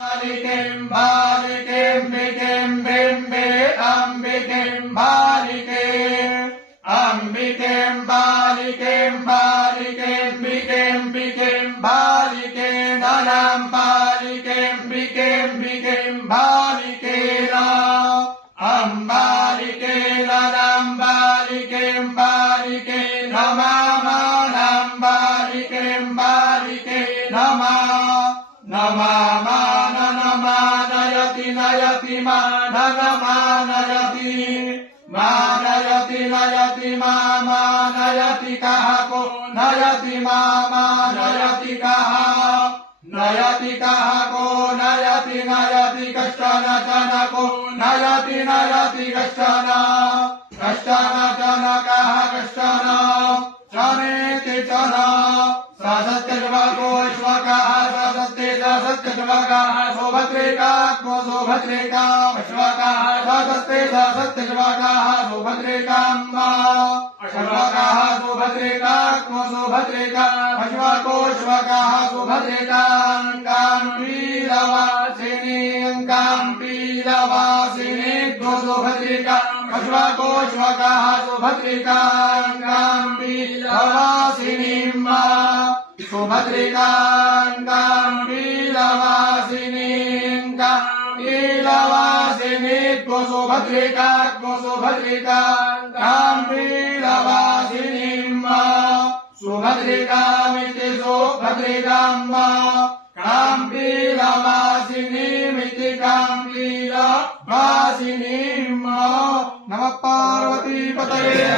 Balikim balikim bikim bimbi ambikim balikim ambikim balikim balikim bikim bikim balikim nanam balikim bikim bikim balikim ambalikim nanam balikim balikim namamanam balikim balikim Namamanayati nayati manayati manayati nayati mamanayati kahako nayati mamanayati kaha nayati kahako nayati nayati kashana janako nayati nayati kashana kashana janakaha kashana janeti jana Sasatyatvako Vishwakaha Sasatyatvakaha Sobhatrika Sobhatrika Vishwakaha Sasatyatvakaha Sobhatrikamba Vishwakaha Sobhatrika Sobhatrika Vishwako Vishwakaha Sobhatrika Kampiravasini Kampiravasini Sobhatrika Vishwako Vishwakaha Sobhatrika Kampiravasini Subhadrikan Kampilavasini Kampilavasini Subhadrikan Kampilavasini Subhadrikamiti Subhadrikamba Kampilavasini Miti Kampilavasini Namah Parvati Pataya